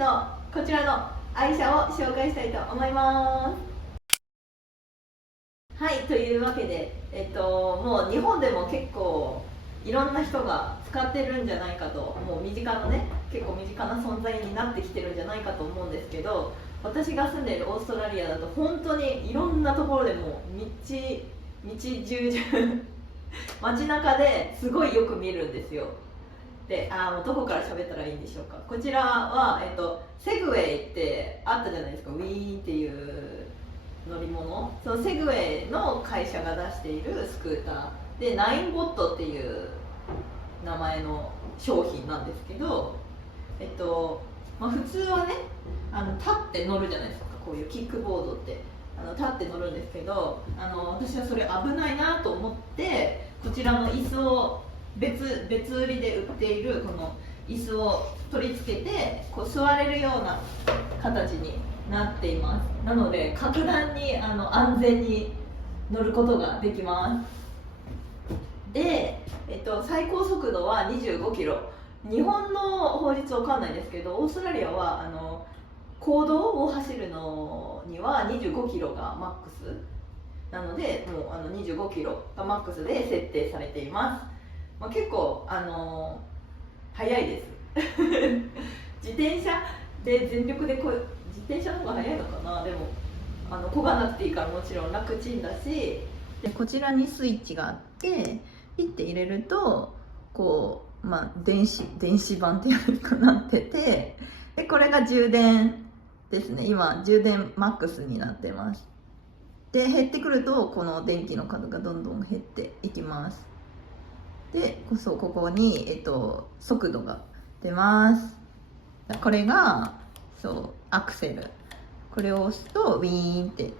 のこちらの愛車を紹介したいと思います。はい、というわけで、もう日本でも結構いろんな人が使ってるんじゃないかと、もう身近なね、結構身近な存在になってきてるんじゃないかと思うんですけど、私が住んでいるオーストラリアだと本当にいろんなところでも道中街中ですごいよく見るんですよ。で、もうどこから喋ったらいいんでしょうか。こちらは、セグウェイってあったじゃないですか。ウィーンっていう乗り物、そのセグウェイの会社が出しているスクーターで、ナインボットっていう名前の商品なんですけど、普通はね、立って乗るじゃないですか。こういうキックボードって立って乗るんですけど、私はそれ危ないなと思って、こちらの椅子を別売りで売っているこの椅子を取り付けて、こう座れるような形になっています。なので格段に安全に乗ることができます。で、最高速度は25キロ。日本の法律わかんないですけど、オーストラリアは公道を走るのには25キロがマックスなので、もう25キロがマックスで設定されています。結構速いです自転車で全力で自転車の方が速いのかな。でも漕がなくていいからもちろん楽ちんだし、でこちらにスイッチがあって、ピッて入れるとこう、電子版っていうかなってて、でこれが充電ですね。今充電マックスになってます。で減ってくるとこの電気の数がどんどん減っていきます。でここに、速度が出ます。これがアクセル、これを押すとウィーンって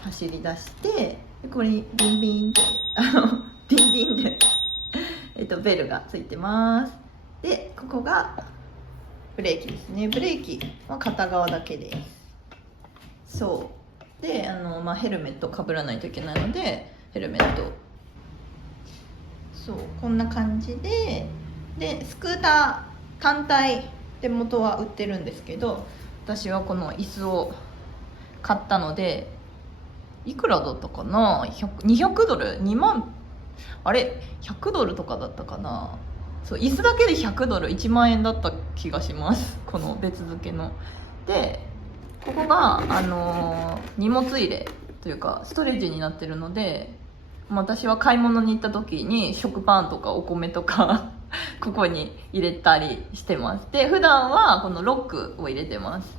走り出して、これにビンビンってビンビンでベルがついてます。でここがブレーキですね。ブレーキは片側だけです。そうでヘルメットかぶらないといけないので、ヘルメット、こんな感じで、スクーター単体で元は売ってるんですけど、私はこの椅子を買ったので、いくらだったかな、200ドル、2万、あれ100ドルとかだったかな。椅子だけで100ドル、1万円だった気がします、この別付けの。でここが荷物入れというかストレージになってるので、私は買い物に行った時に食パンとかお米とかここに入れたりしてます。で普段はこのロックを入れてます。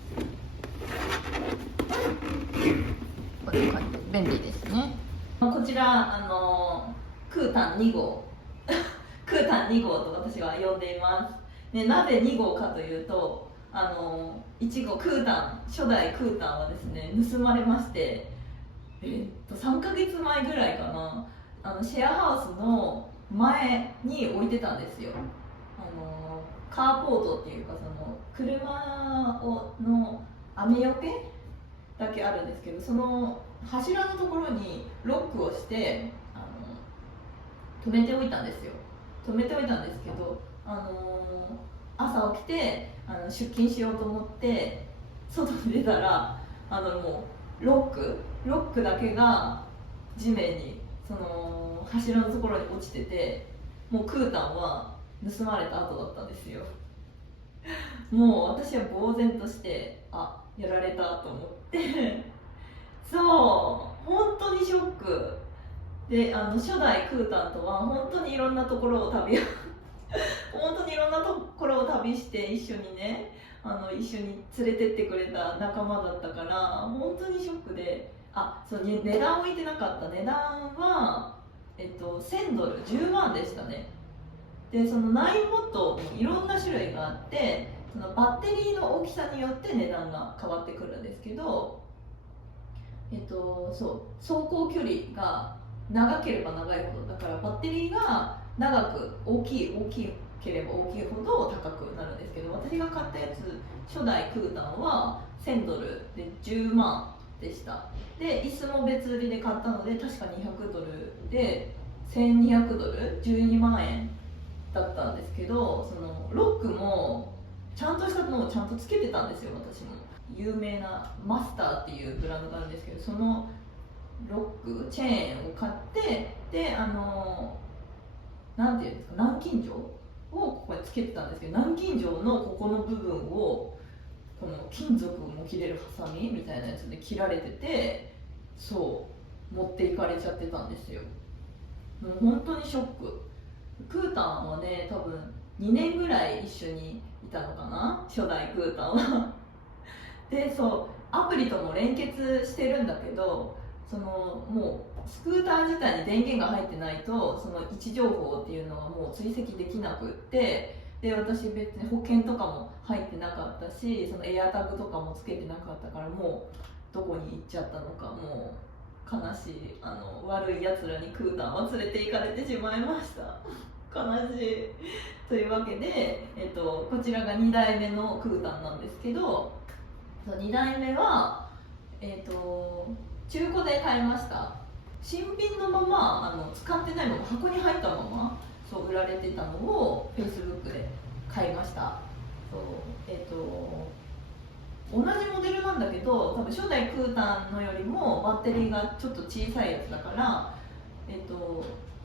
こんな感じ、便利ですね。こちらクータン2号クータン2号と私は呼んでいます。でなぜ2号かというと、1号クータン、初代クータンはですね、盗まれまして、3ヶ月前ぐらいかな、シェアハウスの前に置いてたんですよ。カーポートっていうか、車の雨よけだけあるんですけど、その柱のところにロックをして止めておいたんですけど、朝起きて出勤しようと思って外に出たら、もうロックだけが地面に柱のところに落ちてて、もうクータンは盗まれた後だったんですよ。もう私は呆然として、やられたと思って本当にショックで、初代クータンとは本当にいろんなところを旅して一緒にね、一緒に連れてってくれた仲間だったから、本当にショックで、値段置いてなかった。値段は1000ドル、10万でしたね。でそのナインボットにいろんな種類があって、そのバッテリーの大きさによって値段が変わってくるんですけど、走行距離が長ければ長いほど、だからバッテリーが長く大きければ大きいほど高くなるんですけど、私が買ったやつ、初代クータンは1000ドルで10万でした。で椅子も別売りで買ったので、確か200ドルで1200ドル、12万円だったんですけど、そのロックもちゃんとしたのをちゃんとつけてたんですよ。私も有名なマスターっていうブランドがあるんですけど、そのロックチェーンを買って、でなんていうんですか、南京錠をここにつけてたんですけど、南京錠のここの部分をこの金属も切れるハサミみたいなやつで切られてて、そう持っていかれちゃってたんですよ。もう本当にショック。クータンはね、多分2年ぐらい一緒にいたのかな、初代クータンはで、そうアプリとも連結してるんだけど、そのもうスクーター自体に電源が入ってないと、その位置情報っていうのはもう追跡できなくって、で私別に保険とかも入ってなかったし、そのエアタグとかもつけてなかったから、もうどこに行っちゃったのか、もう悲しい、悪いやつらにクータンは連れて行かれてしまいました悲しい。というわけで、こちらが2代目のクータンなんですけど、2代目は、中古で買いました。新品のまま使ってないまま箱に入ったままそう売られてたのを Facebook で買いました。そう同じモデルなんだけど、多分初代クータンのよりもバッテリーがちょっと小さいやつだから、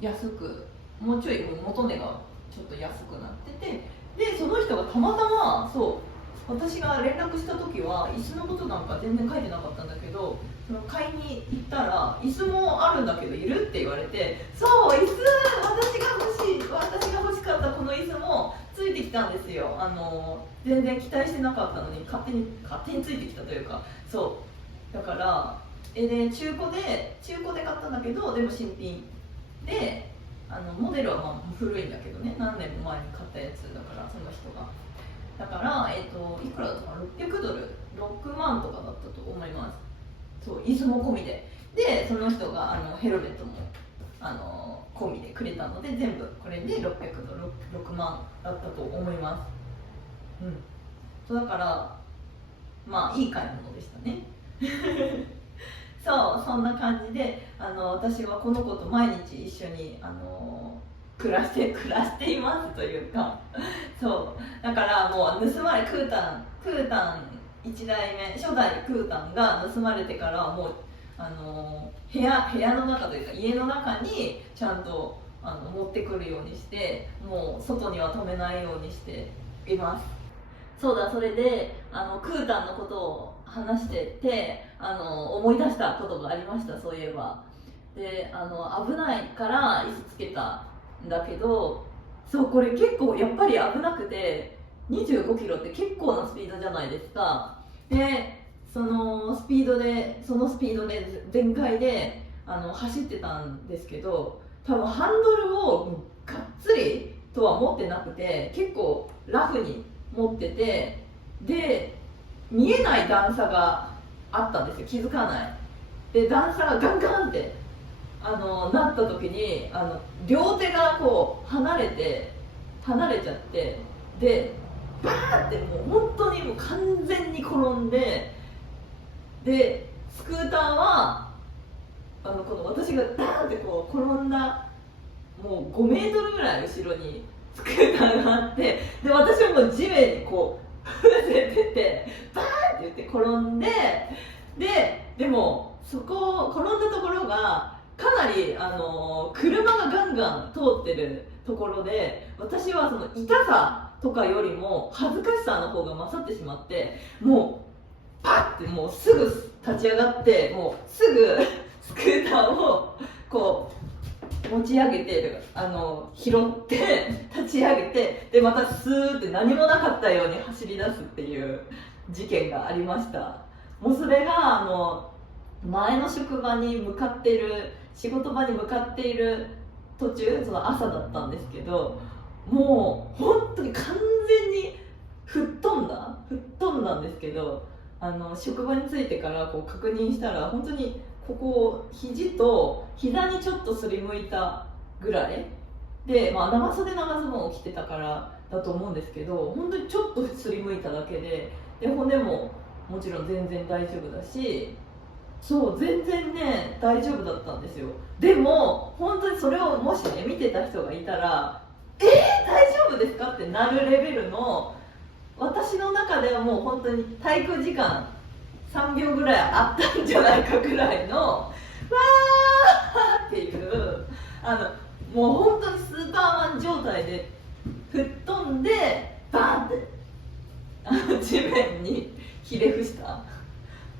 安く、もうちょい元値がちょっと安くなってて、でその人がたまたま、そう私が連絡した時は椅子のことなんか全然書いてなかったんだけど、その買いに行ったら椅子もあるんだけどいるって言われて、そう椅子、私が欲しかったこの椅子もついてきたんですよ。全然期待してなかったのに勝手についてきたというか、そうだからで中古で買ったんだけど、でも新品で、モデルはまあ古いんだけどね、何年も前に買ったやつだから、その人がだから、いくらだったかな、$600、6万とかだったと思います。そう椅子も込みで、その人がヘルメットも込みでくれたので、全部これで$600、6万だったと思います。そうだからまあいい買い物でしたねそんな感じで私はこの子と毎日一緒に暮らしていますというかそうだからもう盗まれクータン1代目初代クータンが盗まれてから、もう部屋の中というか家の中にちゃんと持ってくるようにして、もう外には止めないようにしています。そうだ、それでクータンのことを話してて思い出したことがありました。そういえばで危ないから椅子つけたんだけど、そうこれ結構やっぱり危なくて、25キロって結構なスピードじゃないですか。でそのスピードで全開で走ってたんですけど、多分ハンドルをがっつりとは持ってなくて、結構ラフに持ってて、で見えない段差があったんですよ、気づかない。で段差がガンガンってなった時に両手がこう離れちゃって、でバーってもう本当にもう完全に転んで、でスクーターはこの私がダーンってこう転んだもう5メートルぐらい後ろにスクーターがあって、で私はもう地面にこう伏せててバーンって言って転んで、でもそこ転んだところがかなり車がガンガン通ってるところで、私はその痛さとかよりも恥ずかしさの方が勝ってしまって、もうパッてもうすぐ立ち上がって、もうすぐスクーターをこう持ち上げて拾って立ち上げて、でまたスーって何もなかったように走り出すっていう事件がありました。もうそれが前の職場に向かっている、仕事場に向かっている途中、その朝だったんですけど、もう本当に完全に吹っ飛んだんですけど、職場に着いてからこう確認したら、本当にここ肘と膝にちょっとすりむいたぐらいで、長袖長ズボンを着てたからだと思うんですけど、本当にちょっとすりむいただけで、骨ももちろん全然大丈夫だし、そう全然ね大丈夫だったんですよ。でも本当にそれをもしね見てた人がいたら、大丈夫ですかってなるレベルの私の中ではもう本当に滞空時間3秒ぐらいあったんじゃないかぐらいのわーっていうもう本当にスーパーマン状態で吹っ飛んでバーンって地面にひれ伏した。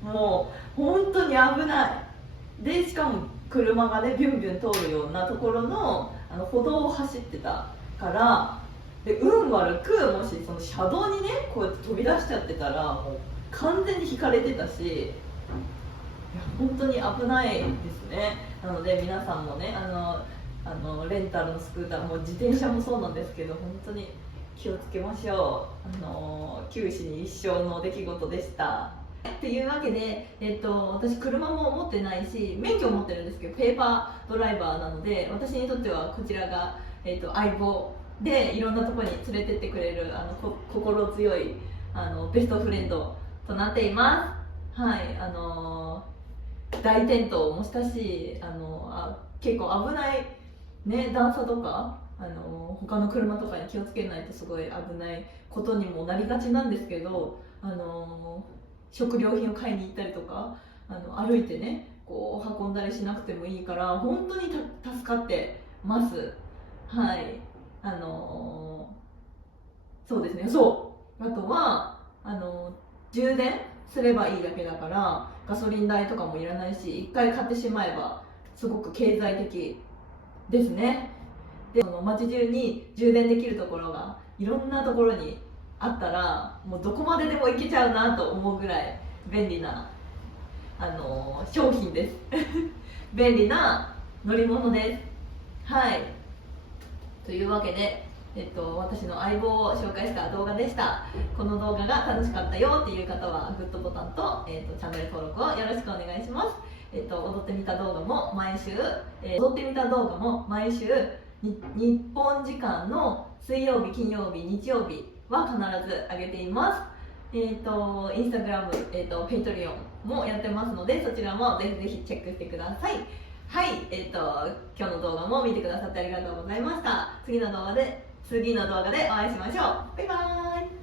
もう本当に危ないで、しかも車がねビュンビュン通るようなところの歩道を走ってたから、で運悪くもしその車道にねこうやって飛び出しちゃってたらもう完全にひかれてたし、いや本当に危ないですね。なので皆さんもねレンタルのスクーターも自転車もそうなんですけど、本当に気をつけましょう。九死に一生の出来事でした。というわけで、私車も持ってないし免許を持ってるんですけどペーパードライバーなので、私にとってはこちらが、相棒でいろんなところに連れてってくれる心強いベストフレンドとなっています。はい、大転倒もしたし結構危ない、ね、段差とか他の車とかに気をつけないとすごい危ないことにもなりがちなんですけど、食料品を買いに行ったりとか歩いてねこう運んだりしなくてもいいから本当に助かってます。はい、そうですね。そうあとは充電すればいいだけだからガソリン代とかもいらないし、1回買ってしまえばすごく経済的ですね。で街中に充電できるところがいろんなところにあったらもうどこまででも行けちゃうなと思うぐらい便利な商品です便利な乗り物です。はい、というわけで、私の相棒を紹介した動画でした。この動画が楽しかったよっていう方はグッドボタンと、チャンネル登録をよろしくお願いします。踊ってみた動画も毎週、日本時間の水曜日、金曜日、日曜日は必ず上げています。インスタグラム、ペイトリオンもやってますので、そちらもぜひぜひチェックしてください。はい、今日の動画も見てくださってありがとうございました。次の動画でお会いしましょう。バイバーイ。